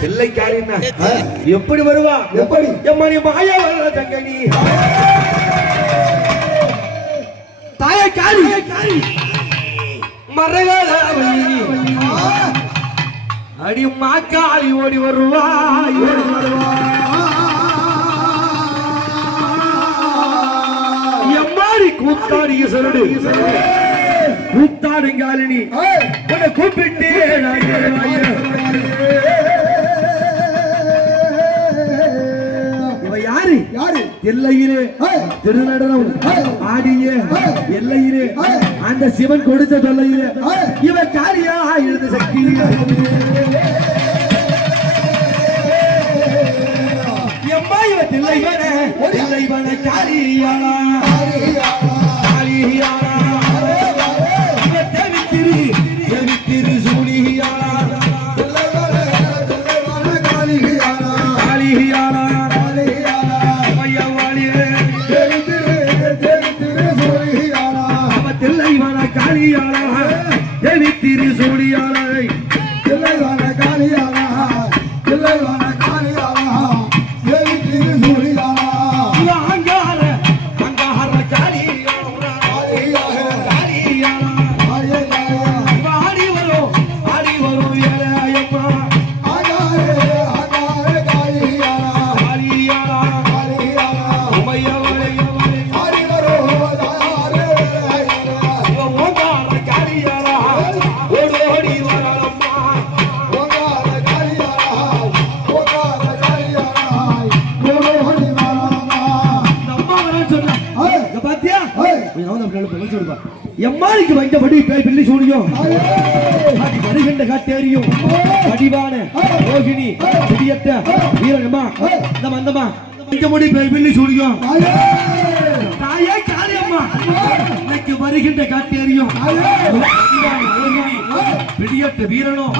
தில்லை காளின்னா எப்படி வருவா? எப்படி? எம்மாடி மாயா வர தங்கனி தாய காளி மரகத அடி மாக்காளி ஓடி வருவா எம்மாடி கூத்தாடி சொல்லுடு கூத்தாடுங்காலினி உன்னை கூப்பிட்டு யாரு எல்லையிலே திருநடனம் ஆடிய எல்லையிலே அந்த சிவன் கொடுத்த தொல்லையிலே இவன் காரியா எழுத சக்தி எம்மா இவன் தில்லைவன காரியாளா காரியாளா இவன் தெவித்திரு சூழியாளா காரியாளா தேவி திரு சூடியாளை தில்லைவான காளியாளா தில்லைவான காளியாளா தேவி திரு சூடியாளா அங்கார காளியாளா ஆடி வரும் ஏழையப்பா அங்கார காளியாளா ஆடி வரும் எம்மாடிக்கு வந்தபடி பிள்ளை சூடியும் வருகின்ற காட்டேரியும் வடிவான ரோகிணி புதியத்த வீரகமா இந்த மந்தமா வந்தபடி பிள்ளை சூடியும் தாயே காரியம்மா இன்னைக்கு வருகின்ற காட்டேரியும் பிடியத்த வீரனும்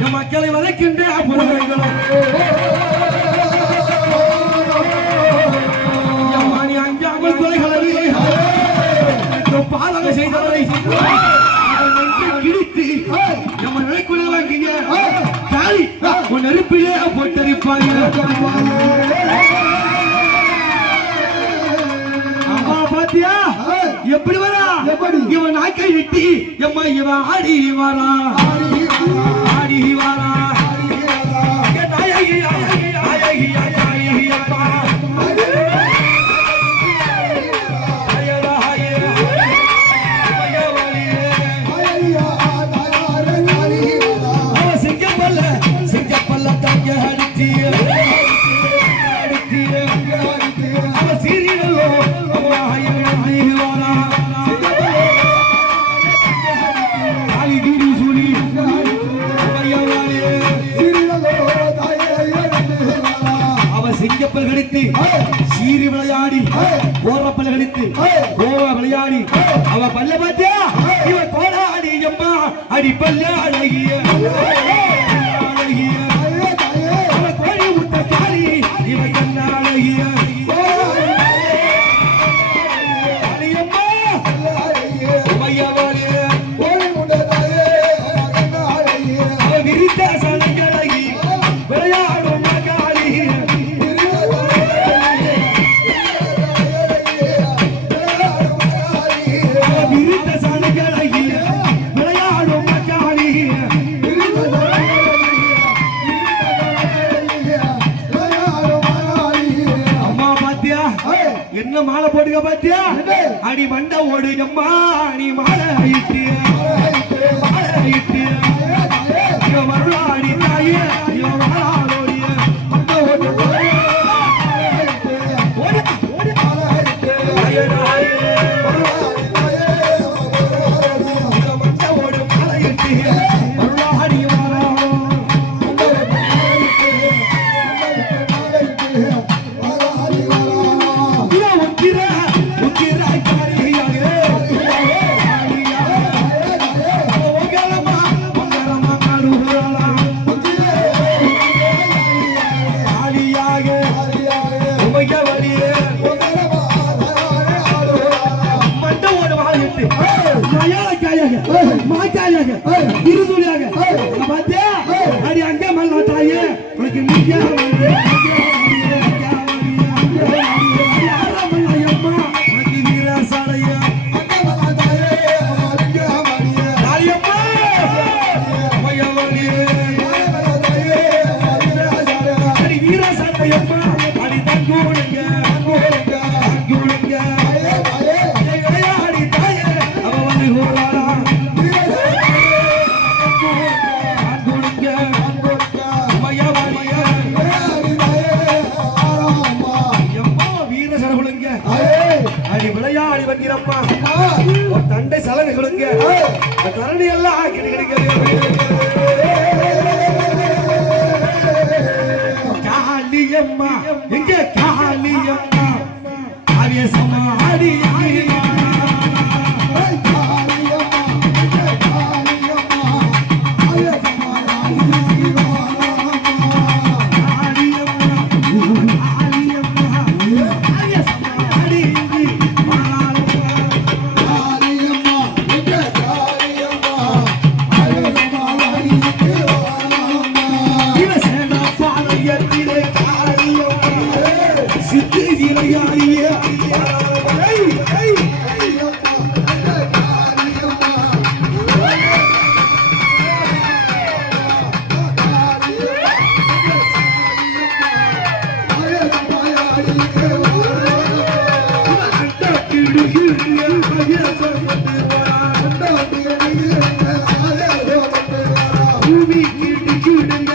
என் மக்களை வளைக்கின்ற புலவர்களும் அஞ்சாமல் கொலைகளை பாலக செய்தவரை கிழித்து நம்ம நிலைக்குள்ள வாங்கிங்க காளி உன் நெருப்பிலே போட்டரிப்பாங்க அம்மா பாத்தியா எப்படி வரா இவன் நாக்கை விட்டி எம்மா இவன் ஆடி வரா சிங்கப்பல் கடித்து சீறி விளையாடி போறப்பல் கடித்து கோவா விளையாடி அவ பல்ல பாத்தியா இவன் கோடாடி அம்மா அடி பல்ல அழகிய அவ கோழி முட்ட காளி இவன் கண்ண அழகிய என்ன மாலை போடுங்க பாத்தியா அடி மண்ட ஓடு அம்மா நீ மாலை ஆயிட்டு மருளாடி தாயே மாலாளோடிய மண்ட ஓடு மண்ட ஓடு மாலையிட்டு மருளாடி விளையாடி வந்திரம்மா ஒரு தண்டை சலங்கை கொடுங்க கரணி எல்லாம் காளியம்மா எங்க காளியம்மா ஆவேசமா ஆடி பூமி கிடுங்க